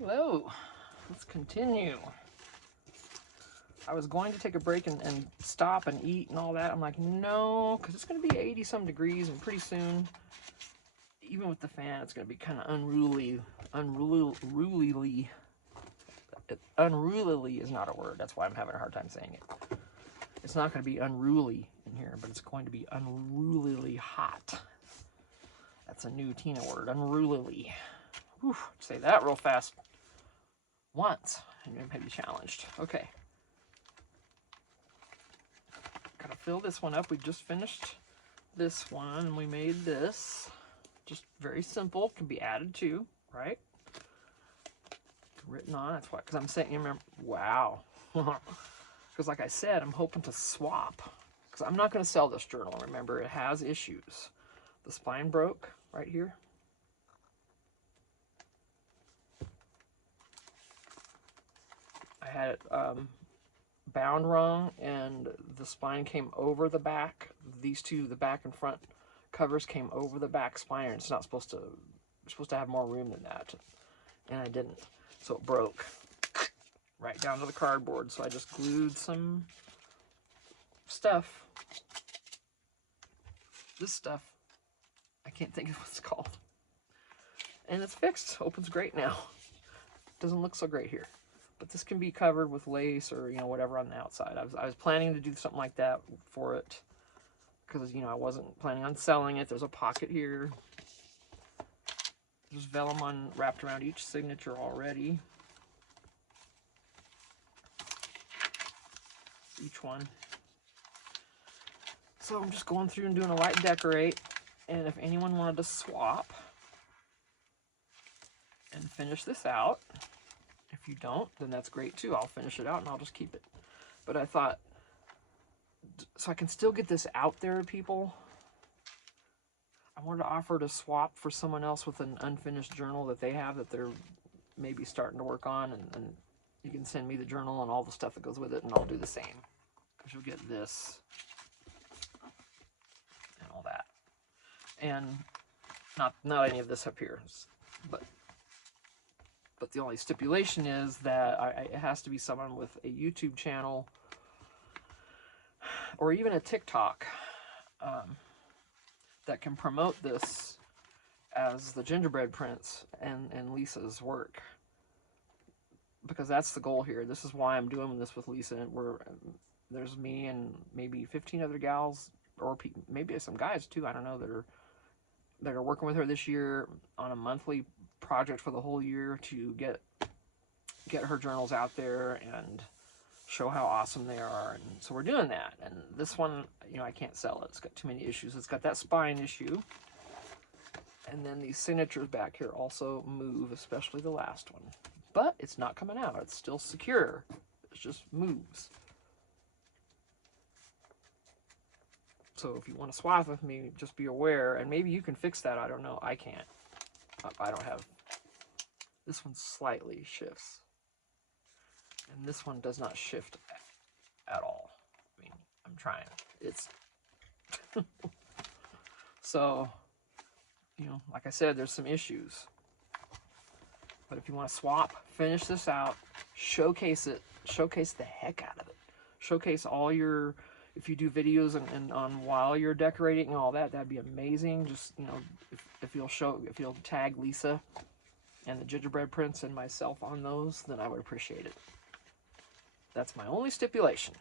Hello, let's continue. I was going to take a break and stop and eat and all that. I'm like, no, because it's going to be 80 some degrees, and pretty soon, even with the fan, it's going to be kind of unruly. Unruly is not a word. That's why I'm having a hard time saying it. It's not going to be unruly in here, but it's going to be unrulily hot. That's a new Tina word, unrulily. Whew, say that real fast once, and you may be challenged. Okay. Gotta fill this one up. We just finished this one, and we made this. Just very simple. Can be added to, right? Written on. That's why, because I'm saying, you remember, wow. Because like I said, I'm hoping to swap. Because I'm not going to sell this journal. Remember, it has issues. The spine broke right here. I had it bound wrong, and the spine came over the back. These two, the back and front covers, came over the back spine, and it's not supposed to. You're supposed to have more room than that, and I didn't, so it broke right down to the cardboard. So I just glued some stuff. This stuff, I can't think of what it's called, and it's fixed. Opens great now. Doesn't look so great here. But this can be covered with lace or, you know, whatever on the outside. I was planning to do something like that for it because, you know, I wasn't planning on selling it. There's a pocket here. There's vellum wrapped around each signature already. Each one. So I'm just going through and doing a light decorate. And if anyone wanted to swap and finish this out, if you don't, then that's great too. I'll finish it out and I'll just keep it. But I thought, so I can still get this out there to people. I wanted to offer to swap for someone else with an unfinished journal that they have that they're maybe starting to work on. And you can send me the journal and all the stuff that goes with it, and I'll do the same. Because you'll get this and all that. And not any of this up here, but the only stipulation is that it has to be someone with a YouTube channel or even a TikTok that can promote this as the Gingerbread Prince and Lisa's work. Because that's the goal here. This is why I'm doing this with Lisa. And there's me and maybe 15 other gals, or maybe some guys too, I don't know, that are working with her this year on a monthly project for the whole year to get her journals out there and show how awesome they are. And so we're doing that. And this one, you know, I can't sell it. It's got too many issues. It's got that spine issue. And then these signatures back here also move, especially the last one. But it's not coming out. It's still secure. It just moves. So if you want to swap with me, just be aware. And maybe you can fix that. I don't know. I can't. I don't have. This one slightly shifts. And this one does not shift at all. I mean, I'm trying. It's so, you know, like I said, there's some issues. But if you want to swap, finish this out, showcase it, showcase the heck out of it. Showcase all your, if you do videos and on while you're decorating and all that, that'd be amazing. Just, you know, if you'll tag Lisa and the Gingerbread Prince and myself on those, then I would appreciate it. That's my only stipulation.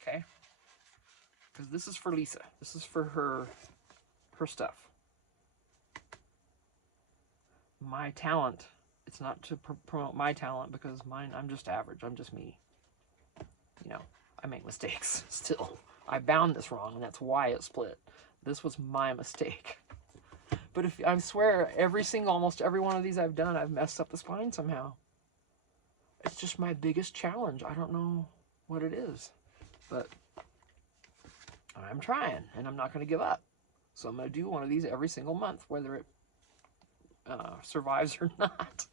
Okay? Because this is for Lisa. This is for her stuff. My talent, it's not to promote my talent, because mine, I'm just average. I'm just me. You know, I make mistakes still. I bound this wrong, and that's why it split. This was my mistake. But if I swear, almost every one of these I've done, I've messed up the spine somehow. It's just my biggest challenge. I don't know what it is, but I'm trying, and I'm not going to give up. So I'm going to do one of these every single month, whether it survives or not.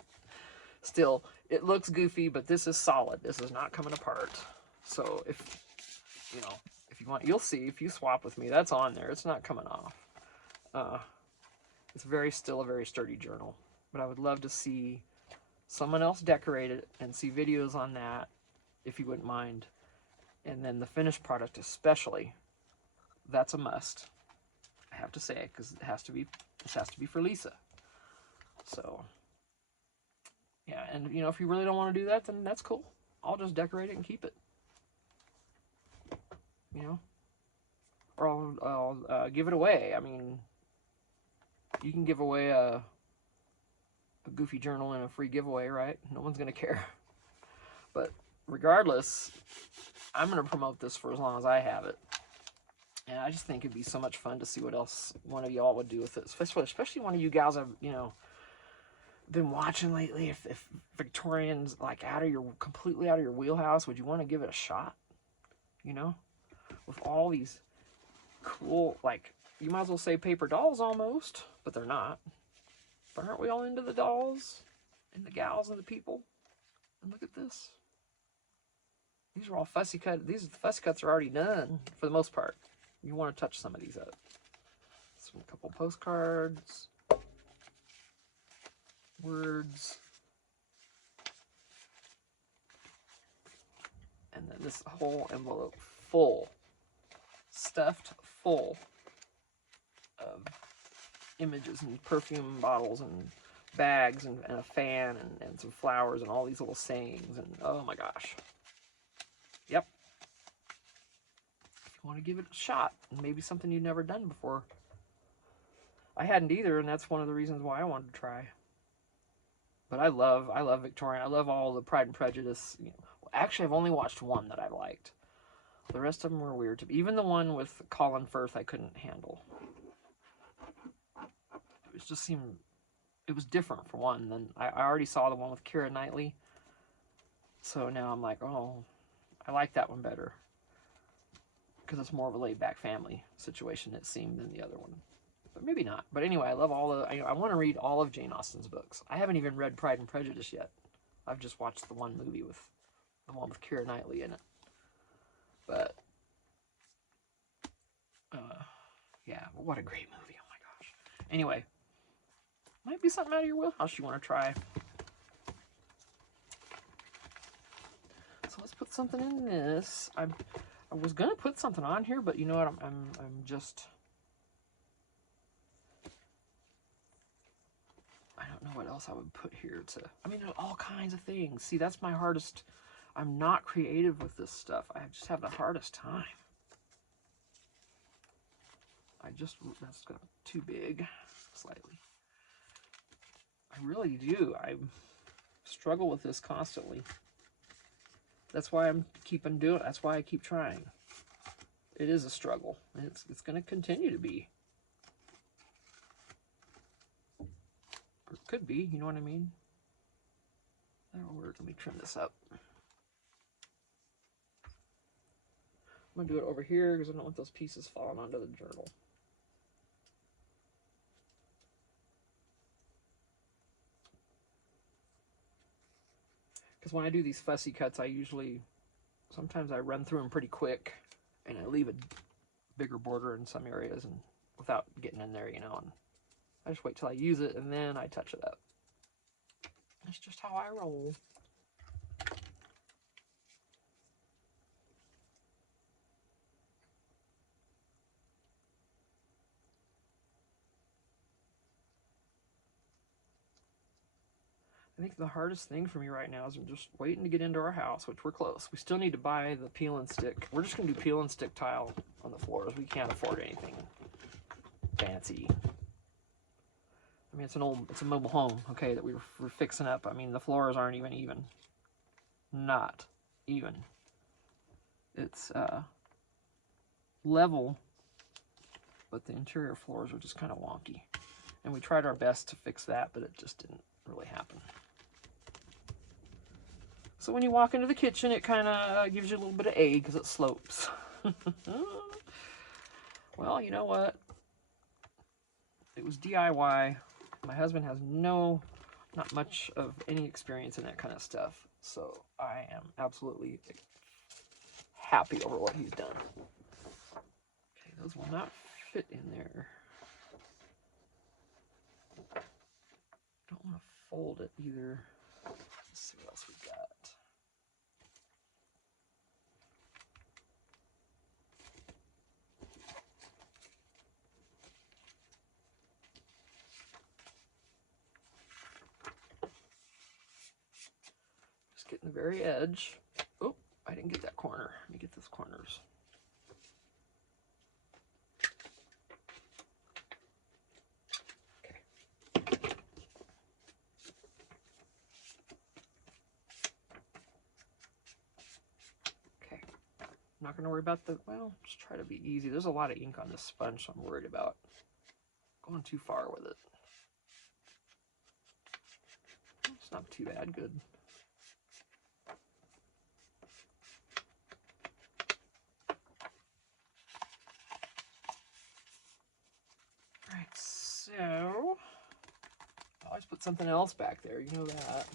Still, it looks goofy, but this is solid. This is not coming apart. So if you want, you'll see if you swap with me, that's on there. It's not coming off. It's still a very sturdy journal. but I would love to see someone else decorate it and see videos on that, if you wouldn't mind. And then the finished product especially, that's a must. I have to say, because this has to be for Lisa. So, yeah, and you know, if you really don't want to do that, then that's cool. I'll just decorate it and keep it. You know? Or I'll give it away. I mean, you can give away a Goofy journal and a free giveaway, right? No one's going to care. But regardless, I'm going to promote this for as long as I have it. And I just think it'd be so much fun to see what else one of y'all would do with it. Especially one of you gals I've, you know, been watching lately. If Victorian's like completely out of your wheelhouse, would you want to give it a shot? You know? With all these cool, like, you might as well say paper dolls almost, but they're not. But aren't we all into the dolls and the gals and the people? And look at this. These are all fussy cut. These fussy cuts are already done for the most part. You want to touch some of these up. A couple postcards, words, and then this whole envelope stuffed full of images and perfume bottles and bags and a fan and some flowers and all these little sayings, and oh my gosh. Yep. If you want to give it a shot, and maybe something you've never done before. I hadn't either, and that's one of the reasons why I wanted to try. But I love Victorian. I love all the Pride and Prejudice. You know, actually, I've only watched one that I liked. The rest of them were weird to me. Even the one with Colin Firth, I couldn't handle. It just seemed, it was different for one. Then I already saw the one with Keira Knightley, so now I'm like, oh, I like that one better because it's more of a laid-back family situation, it seemed, than the other one. But maybe not. But anyway, I love all the... I want to read all of Jane Austen's books. I haven't even read Pride and Prejudice yet. I've just watched the one movie with... the one with Keira Knightley in it. But... yeah, what a great movie. Oh my gosh. Anyway. Might be something out of your wheelhouse you want to try. So let's put something in this. I was going to put something on here, but you know what? I'm just... I don't know what else I would put here to... I mean, there's all kinds of things. See, that's my hardest... I'm not creative with this stuff. I just have the hardest time. That's got too big, slightly. I really do. I struggle with this constantly. That's why I'm keeping doing it. That's why I keep trying. It is a struggle. It's going to continue to be. Or it could be, you know what I mean? Let me trim this up. I'm going to do it over here because I don't want those pieces falling onto the journal. Because when I do these fussy cuts, sometimes I run through them pretty quick, and I leave a bigger border in some areas, and without getting in there, you know, and I just wait till I use it, and then I touch it up. That's just how I roll. I think the hardest thing for me right now is I'm just waiting to get into our house, which we're close. We still need to buy the peel and stick. We're just going to do peel and stick tile on the floors. We can't afford anything fancy. I mean, it's a mobile home, okay, that we're fixing up. I mean, the floors aren't even. Not even. It's level, but the interior floors are just kind of wonky. And we tried our best to fix that, but it just didn't really happen. So when you walk into the kitchen, it kind of gives you a little bit of aid because it slopes. Well, you know what? It was DIY. My husband has not much of any experience in that kind of stuff. So I am absolutely happy over what he's done. Okay, those will not fit in there. Don't want to fold it either. Let's see what else we got. Just getting the very edge. Oh, I didn't get that corner. Let me get those corners. I'm not going to worry about the, well, just try to be easy. There's a lot of ink on this sponge, so I'm worried about going too far with it. It's not too bad, good. Alright, so I always put something else back there, you know that.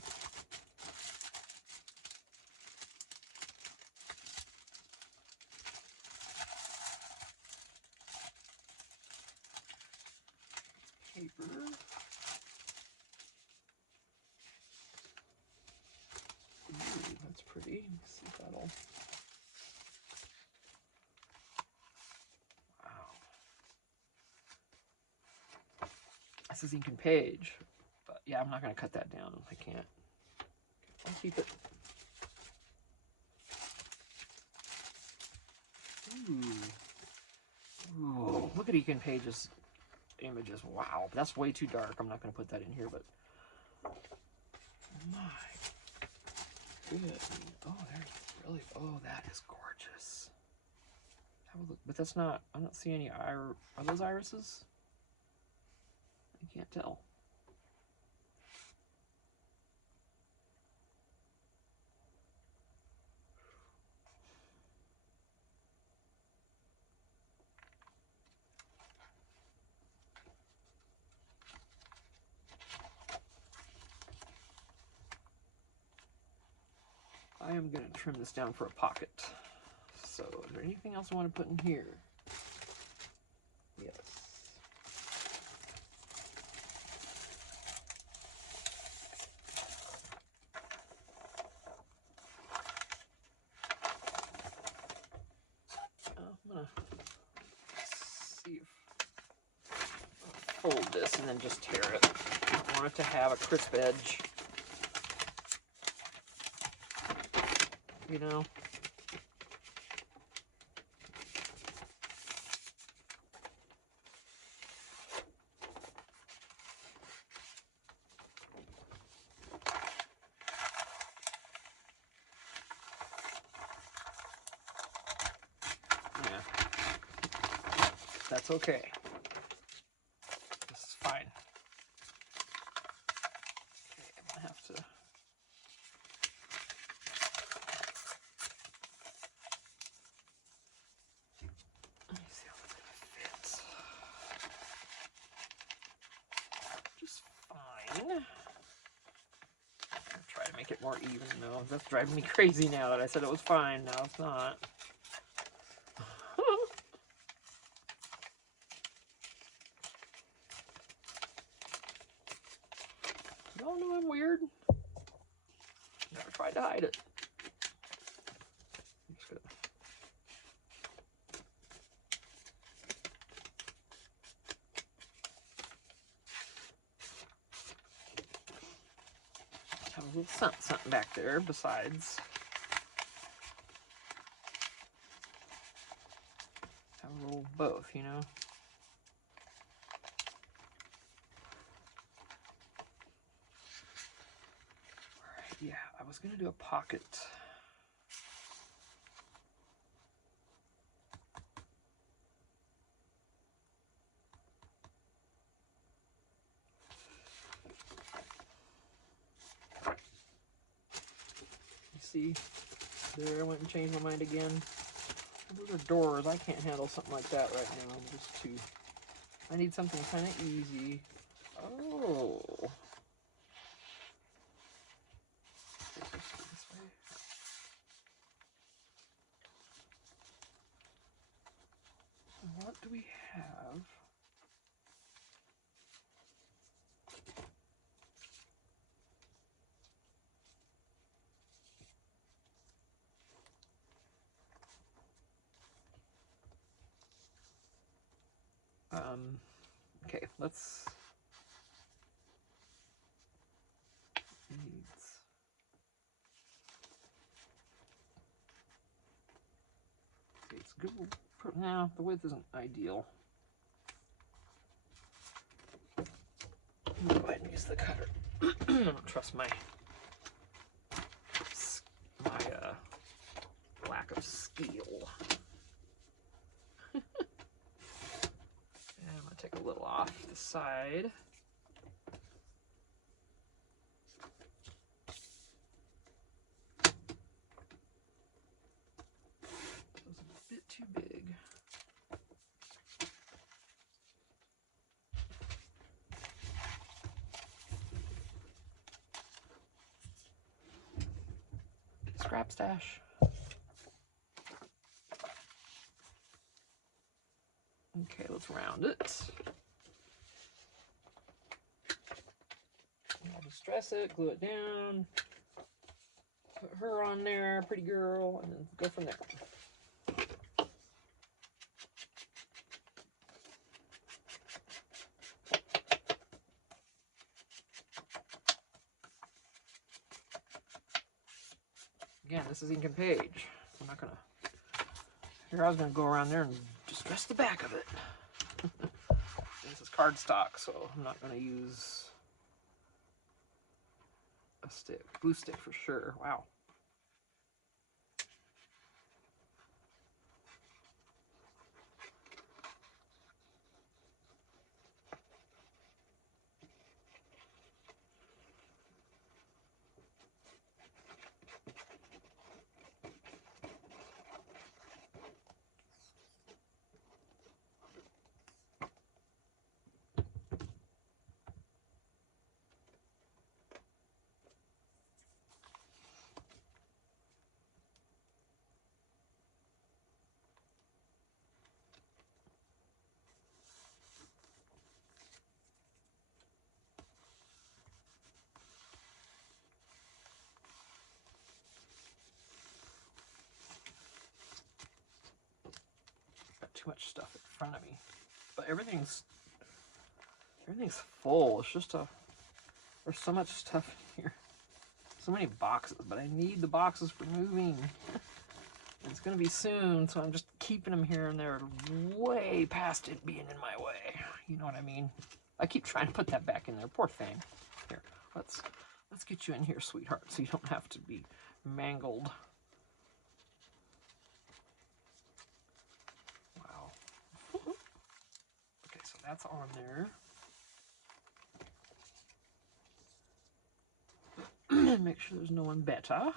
Paper. Ooh, that's pretty. Let's see if that'll. Wow. This is ink and page, but yeah, I'm not going to cut that down. I can't. I'll keep it. Ooh. Ooh, look at ink and page's images. Wow, that's way too dark. I'm not going to put that in here, but my good. Oh, there's really. Oh, that is gorgeous. Have a look, but that's not. I don't see any Are those irises? I can't tell. I am going to trim this down for a pocket. So, is there anything else I want to put in here? Yes. I'm going to see if I'll fold this and then just tear it. I don't want it to have a crisp edge. You know? That's okay. This is fine. Okay, I'm gonna have to. Let me see how it's gonna fit. Just fine. I'll try to make it more even though. That's driving me crazy now that I said it was fine. Now it's not. Y'all know I'm weird. Never tried to hide it. I'm just gonna... have a little something back there besides. Have a little both, you know. Alright, yeah, I was gonna do a pocket. See, there I went and changed my mind again. Those are doors. I can't handle something like that right now. I'm just too. I need something kind of easy. Oh. This way. What do we have? Okay, let's... Needs... Okay, it's good. Now, the width isn't ideal. Go ahead and use the cutter. I don't trust my lack of skill. And I'm gonna take a little off the side. That was a bit too big. Scrap stash. Okay, let's round it. I'll distress it, glue it down, put her on there, pretty girl, and then go from there. Again, this is ink and page. I'm not gonna... Here I was gonna go around there and distress the back of it. This is cardstock, so I'm not gonna use a stick. Glue stick for sure. Wow. Got too much stuff in front of me, but everything's full. It's just there's so much stuff in here, so many boxes, but I need the boxes for moving. It's gonna be soon, so I'm just keeping them here and they're way past it being in my way. You know what I mean? I keep trying to put that back in there. Poor thing. Here, let's get you in here, sweetheart, so you don't have to be mangled. Wow. Okay, so that's on there. Make sure there's no one better.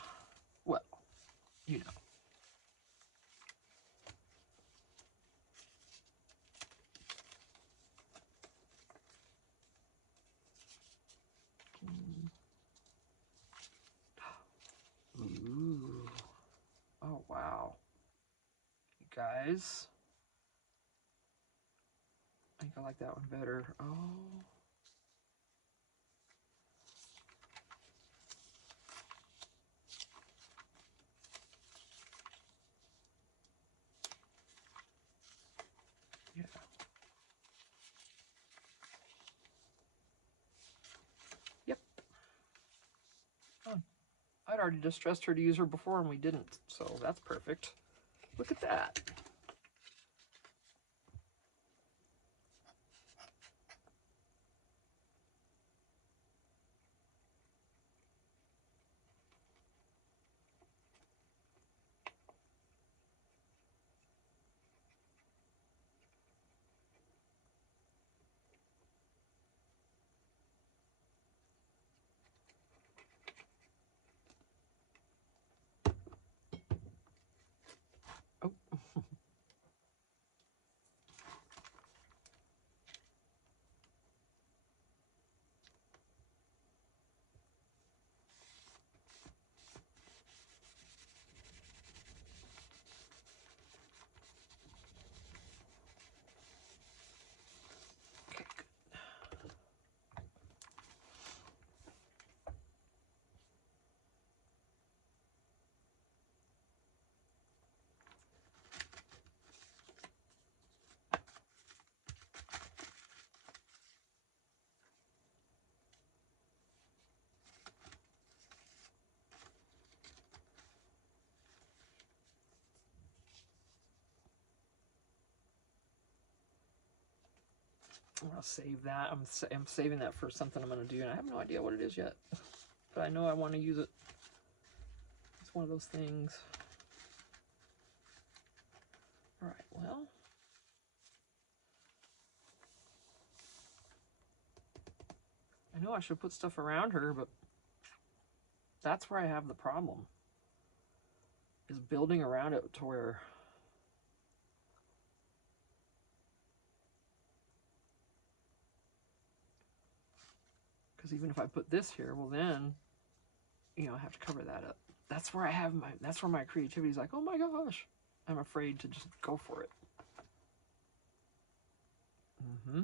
Well, you know. Ooh. Oh, wow. You guys. I think I like that one better. Oh. Yeah. Yep. Oh, I'd already distressed her to use her before and we didn't, so that's perfect. Look at that. Oh. I'm gonna save that. I'm saving that for something I'm gonna do, and I have no idea what it is yet, but I know I want to use it. It's one of those things. All right, well, I know I should put stuff around her, but that's where I have the problem, is building around it to where because even if I put this here, well then, you know, I have to cover that up. That's where I have that's where my creativity is like, oh my gosh, I'm afraid to just go for it. Mm-hmm.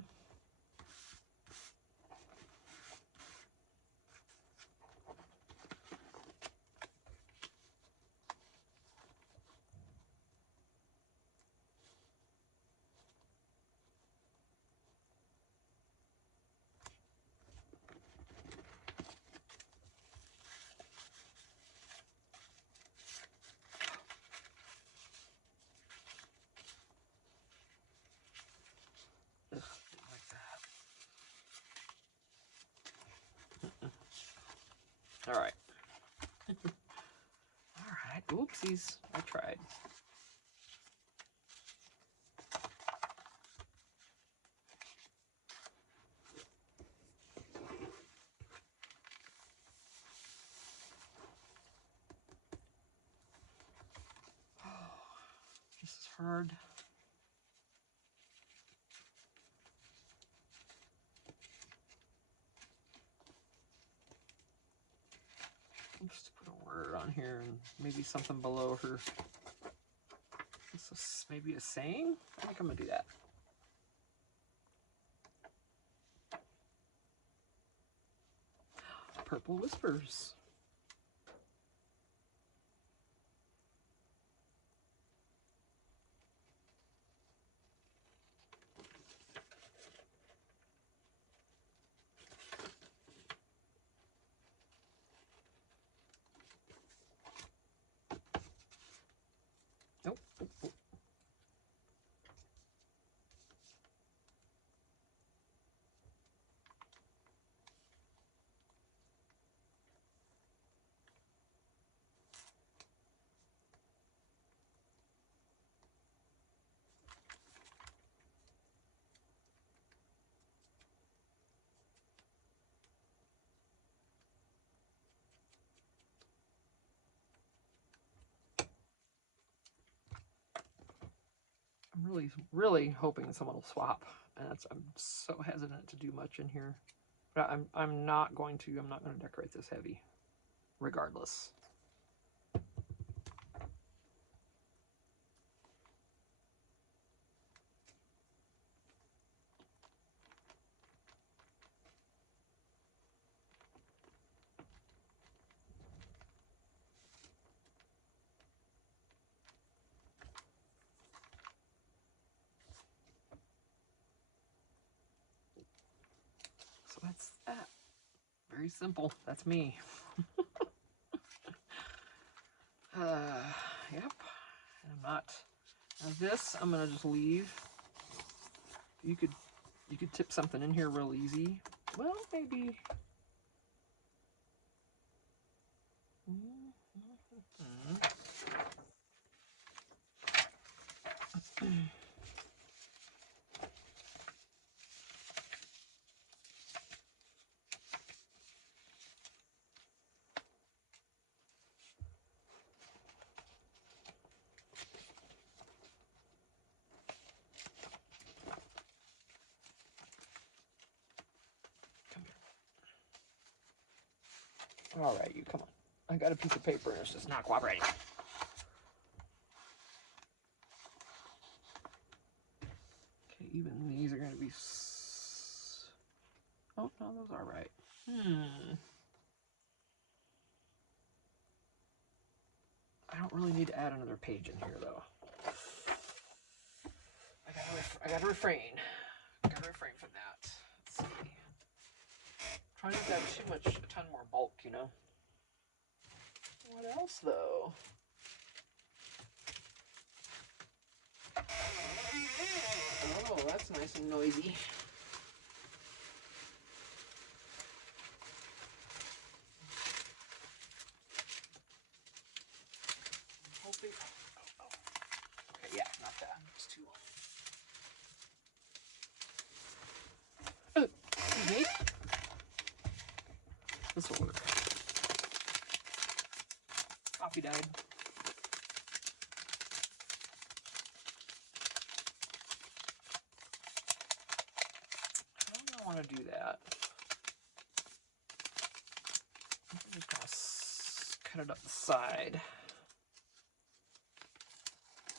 Ugh, didn't like that. All right. All right. Oopsies. I tried. This is hard. Just put a word on here and maybe something below her. This is maybe a saying. I think I'm gonna do that. Purple Whispers. Nope. Nope, nope. I'm really hoping someone will swap, and I'm so hesitant to do much in here. But I'm not going to. I'm not going to decorate this heavy, regardless. So that's that. Very simple. That's me. Yep. And I'm not. Now this I'm gonna just leave. You could tip something in here real easy. Well, maybe. All right, you come on. I got a piece of paper and it's just not cooperating. Okay, even these are going to be. Oh no, those are right. I don't really need to add another page in here though. I gotta refrain. Gotta refrain from that. Let's see. Try not to have too much, a ton more bulk, you know. What else though? Oh, that's nice and noisy. puppy died. I don't want to do that. I'm just going to cut it up the side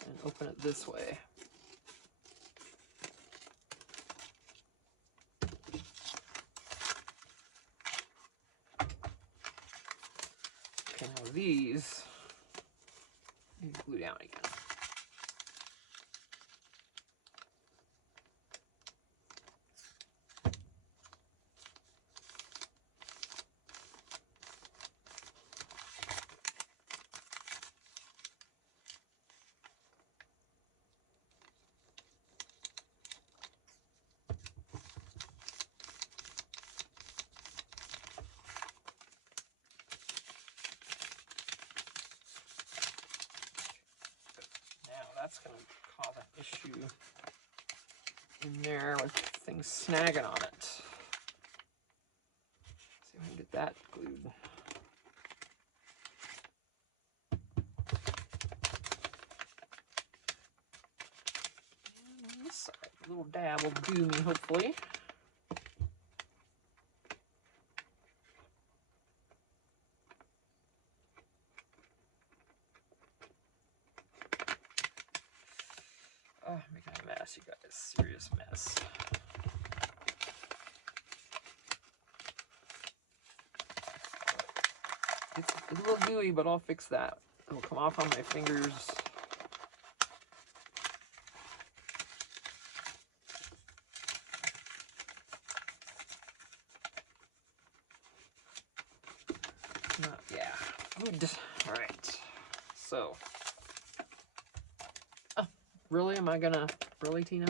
and open it this way. Okay, now these need to glue down again. That's going to cause an issue in there with things snagging on it. See if I can get that glued. And on this side, a little dab will do me, hopefully. Oh, I'm making a mess, you guys. Serious mess. It's a little gooey, but I'll fix that. It'll come off on my fingers. Yeah, good. All right. So, really? Am I gonna? Really, Tina?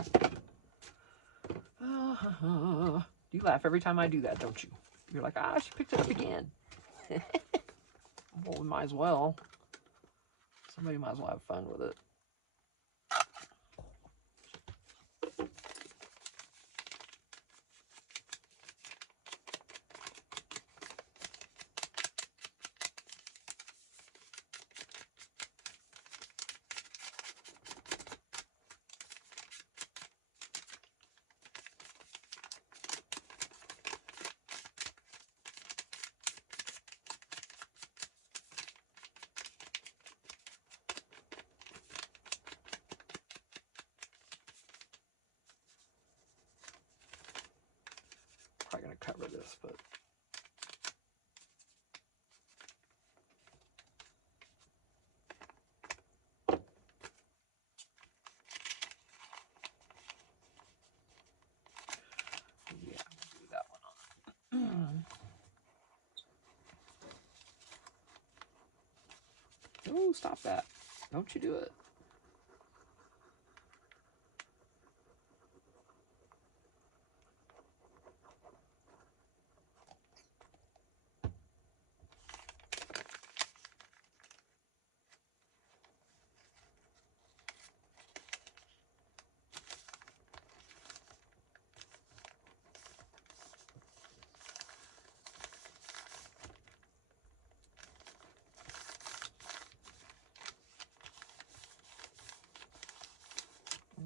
You laugh every time I do that, don't you? You're like, ah, she picked it up again. Well, we might as well. Somebody might as well have fun with it. Probably gonna cover this, but yeah, we'll do that one on. Oh, stop that. Don't you do it.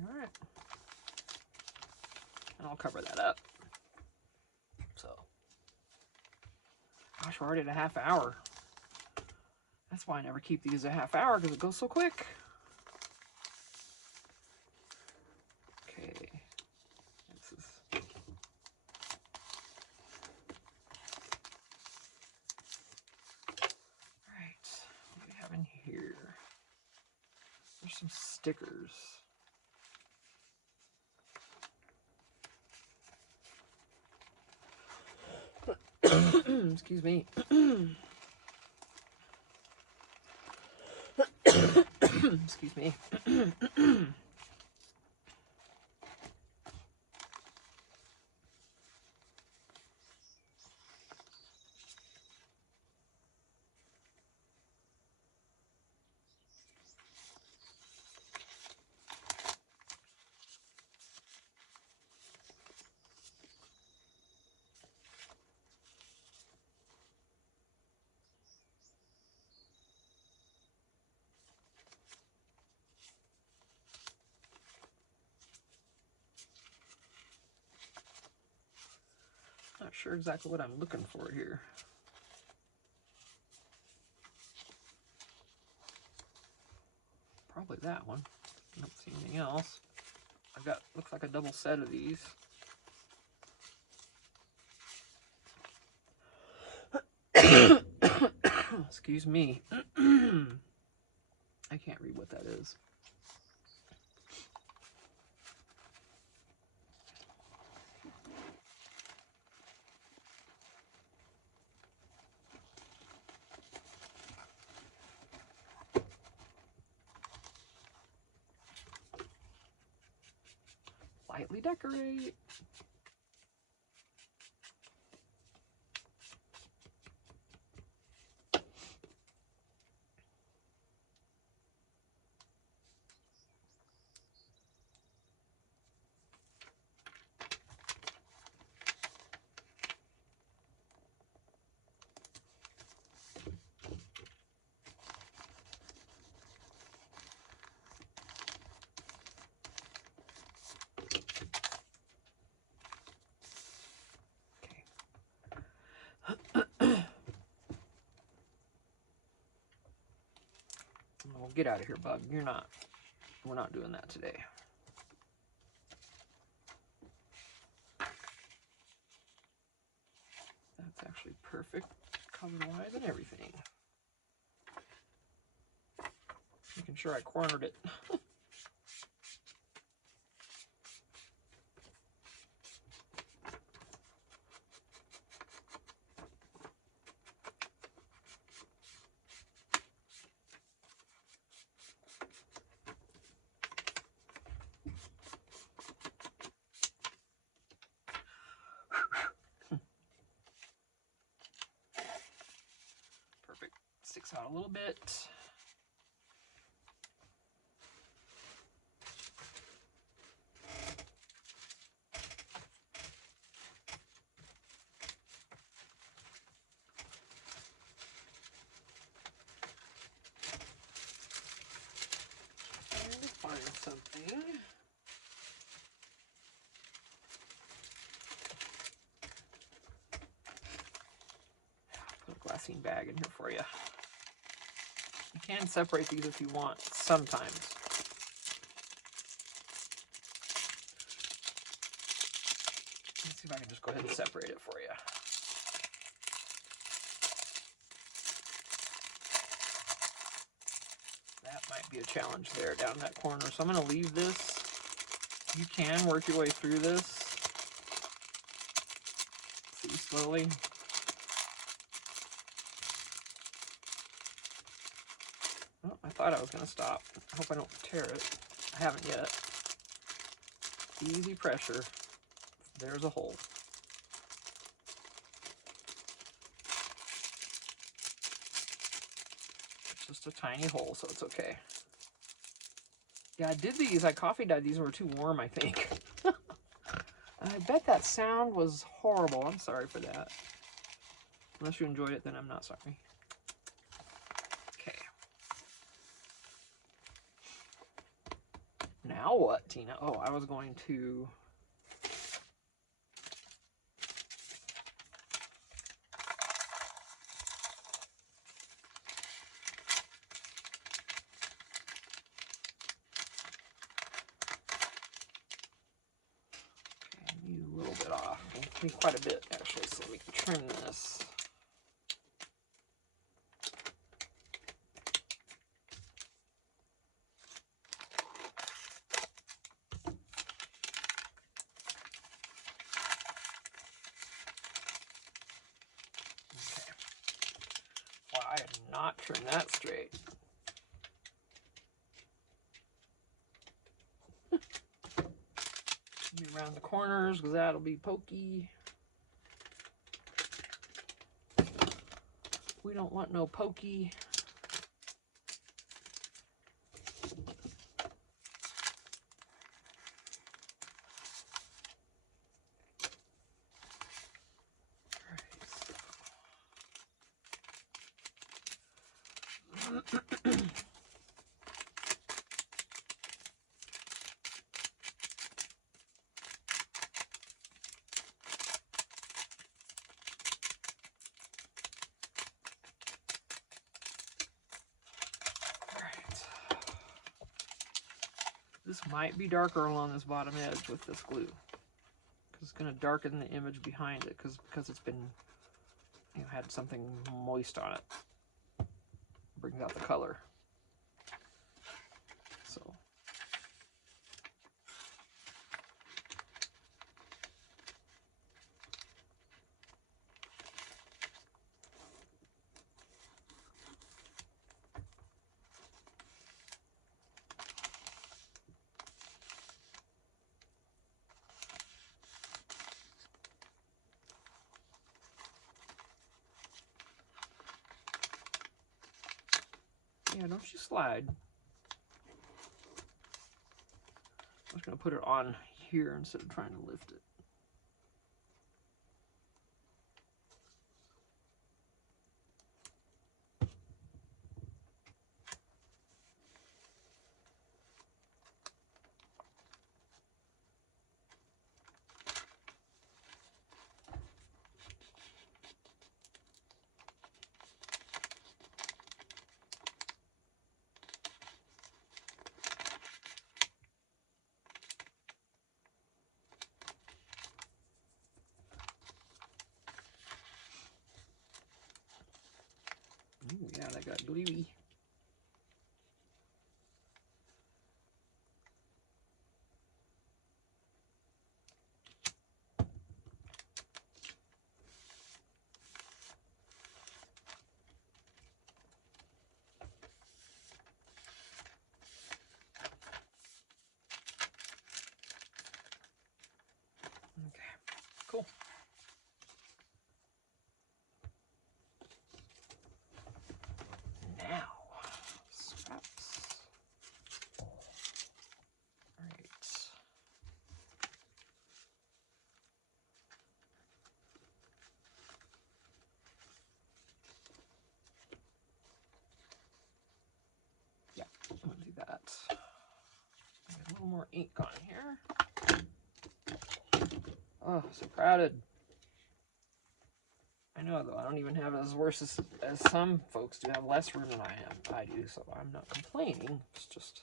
All right. And I'll cover that up. So, gosh, we're already at a half hour. That's why I never keep these a half hour, because it goes so quick. Okay. This is... All right. What do we have in here? There's some stickers. Excuse me. Excuse me. sure exactly what I'm looking for here. Probably that one. I don't see anything else. I've got, looks like a double set of these. Excuse me. I can't read what that is. Lightly decorate. Well, get out of here, bug. We're not doing that today. That's actually perfect. Color-wise and everything. Making sure I cornered it. Perfect. Sticks out a little bit. Trying to find something. Put a glassine bag in here for you. You can separate these if you want, sometimes. Let's see if I can just go ahead and separate it for you. That might be a challenge there down that corner. So I'm going to leave this. You can work your way through this. See, slowly. Oh, I thought I was going to stop. I hope I don't tear it. I haven't yet. Easy pressure. There's a hole. It's just a tiny hole, so it's okay. Yeah, I did these. I coffee dyed these and were too warm, I think. I bet that sound was horrible. I'm sorry for that. Unless you enjoyed it, then I'm not sorry. Okay. Now what, Tina? Oh, I was going to... a little bit off. Quite a bit, actually, so let me trim this. Okay. Well, I have not trimmed that straight. Around the corners, because that'll be pokey. We don't want no pokey. This might be darker along this bottom edge with this glue, because it's going to darken the image behind it, because it's been, you know, had something moist on it. Brings out the color. So. Yeah, don't you slide. I'm just going to put it on here instead of trying to lift it. Ooh, yeah, that got gluey. Okay, cool. Now, scraps. All right. Yeah, I'm gonna do that. A little more ink on here. Oh, so crowded. I know, though, I don't even have it as worse as some folks do have less room than I do, so I'm not complaining. It's just,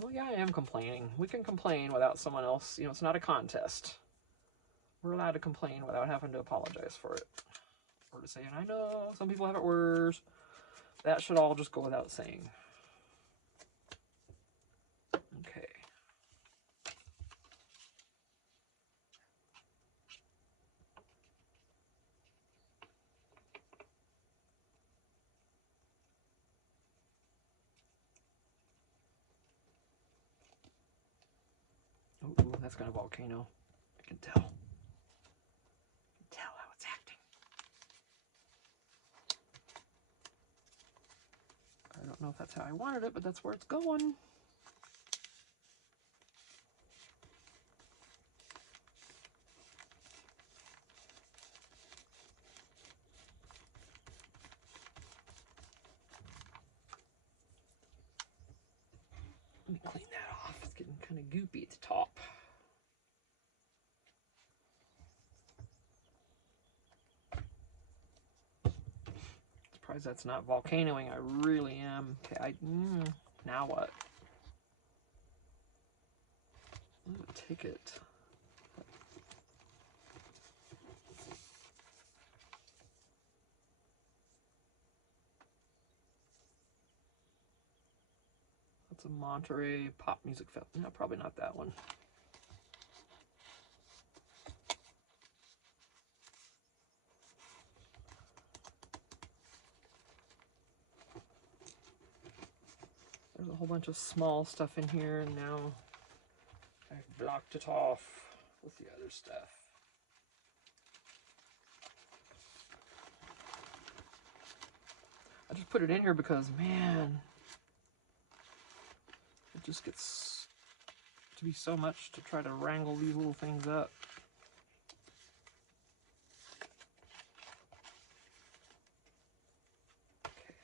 well, yeah, I am complaining. We can complain without someone else, you know, it's not a contest. We're allowed to complain without having to apologize for it. Or to say, and I know some people have it worse. That should all just go without saying. Okay. Ooh, that's got a volcano. I can tell. How it's acting. I don't know if that's how I wanted it, but that's where it's going. Let me clean that off. It's getting kind of goopy at the top. Surprised that's not volcanoing. I really am. Okay, now what? I'm gonna take it. That's a Monterey pop music festival. No, probably not that one. There's a whole bunch of small stuff in here, and now I've blocked it off with the other stuff. I just put it in here because, man, it just gets to be so much to try to wrangle these little things up. Okay.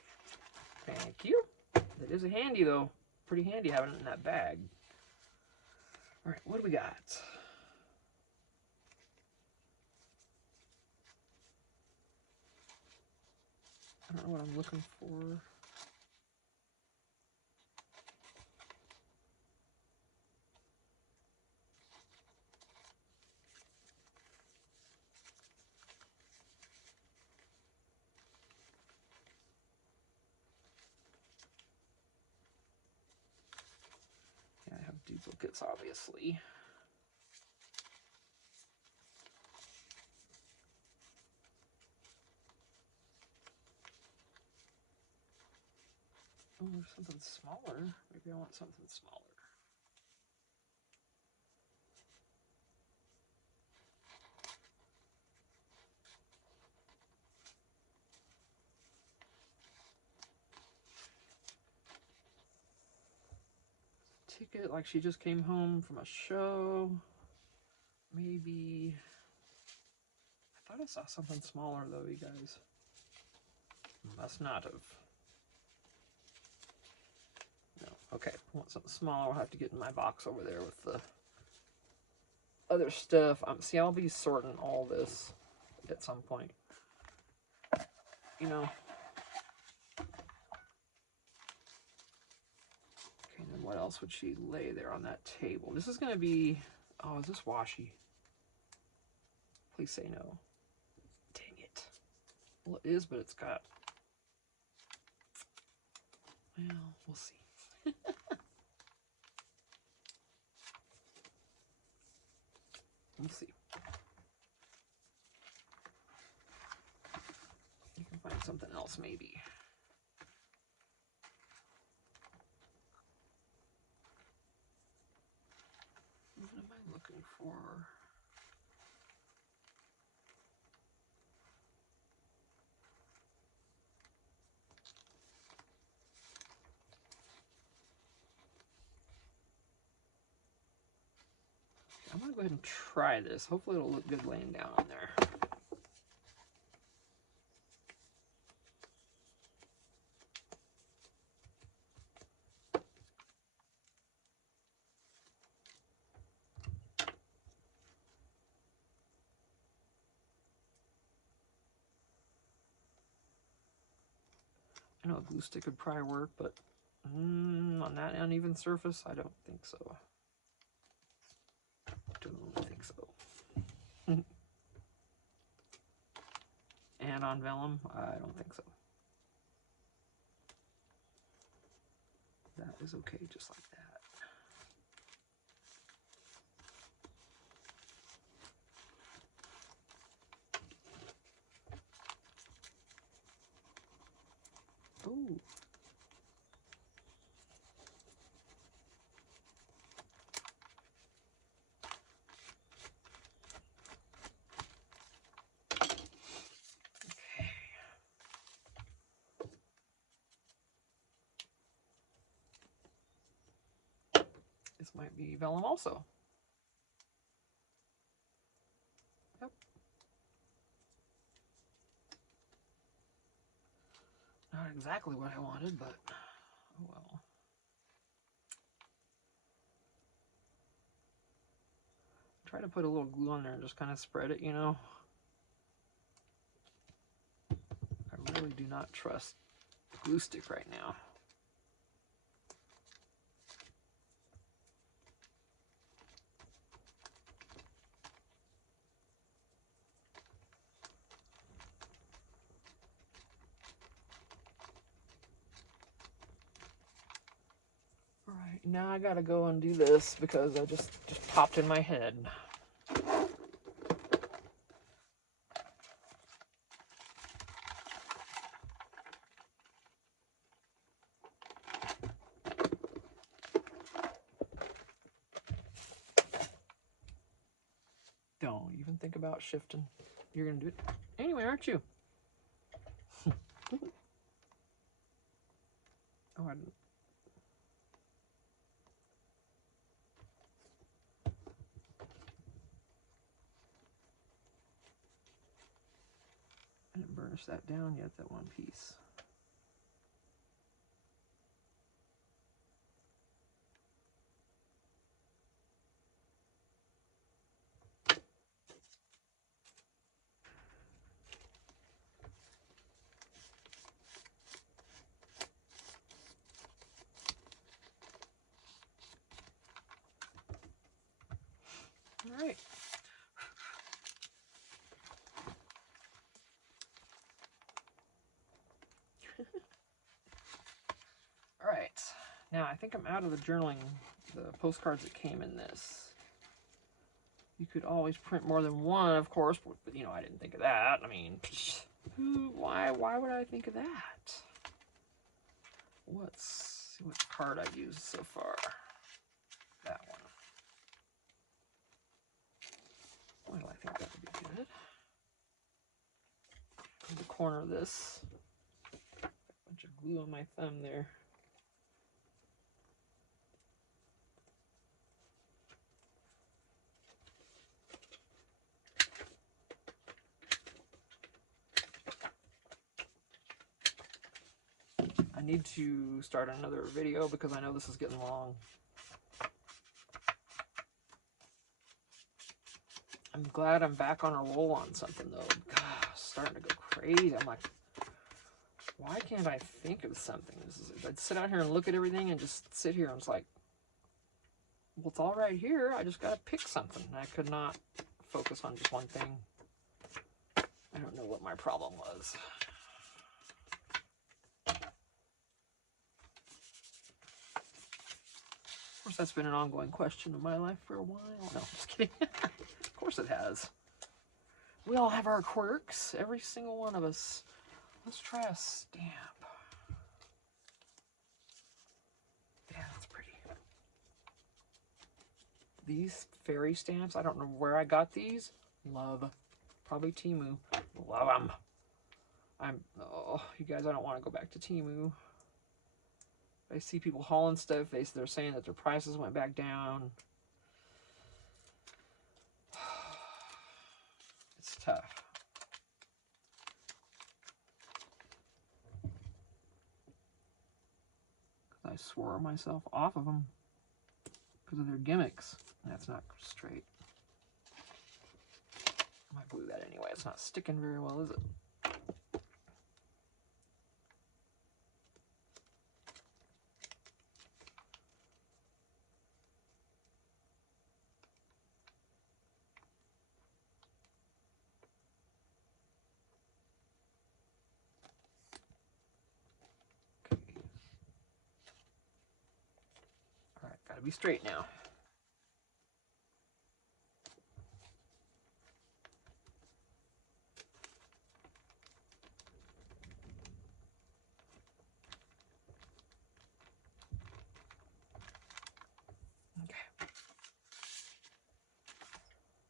Thank you. That is a handy, though. Pretty handy having it in that bag. All right, what do we got? I don't know what I'm looking for. duplicates, obviously. Oh, something smaller. Maybe I want something smaller. Ticket, like she just came home from a show. Maybe. I thought I saw something smaller though, you guys. Must not have. No. Okay, I want something smaller. I'll have to get in my box over there with the other stuff. See, I'll be sorting all this at some point. You know. Okay, then what else would she lay there on that table? This is going to be... Oh, is this washi? Please say no. Dang it. Well, it is, but it's got... Well, we'll see. We'll see. You can find something else, maybe. What am I looking for? I'm going to go ahead and try this. Hopefully it'll look good laying down on there. I know a glue stick would probably work, but on that uneven surface, I don't think so. Don't think so. And on vellum, I don't think so. That is okay, just like that. Ooh. This might be vellum also. Yep. Not exactly what I wanted, but oh well. Try to put a little glue on there and just kind of spread it, you know. I really do not trust the glue stick right now. All right, now I gotta go and do this because I just popped in my head. Don't even think about shifting. You're gonna do it anyway, aren't you? Oh, I didn't. I didn't burnish that down yet, that one piece. All right. All right. Now I think I'm out of the journaling the postcards that came in this. You could always print more than one, of course, but you know, I didn't think of that. I mean, why would I think of that? Let's see what card I've used so far. That one. Why do I think that would be good? In the corner of this. Bunch of glue on my thumb there. I need to start another video because I know this is getting long. I'm glad I'm back on a roll on something though. God, starting to go crazy. I'm like, why can't I think of something? I'd sit out here and look at everything and just sit here and it's like, well, it's all right here. I just got to pick something. I could not focus on just one thing. I don't know what my problem was. Of course, that's been an ongoing question in my life for a while. No, just kidding. Of course it has. We all have our quirks, every single one of us. Let's try a stamp. Yeah, that's pretty. These fairy stamps, I don't know where I got these. Love. Probably Temu. Love them. Oh, you guys, I don't want to go back to Temu. I see people hauling stuff. They're saying that their prices went back down. It's tough. I swore myself off of them because of their gimmicks. That's not straight. I might glue that anyway. It's not sticking very well, is it? All right, gotta be straight now. Okay.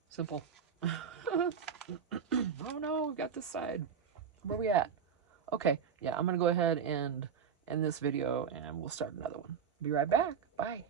Simple. Oh no, we got this side. Where we at? Okay, yeah, I'm gonna go ahead and end this video and we'll start another one. Be right back. Bye.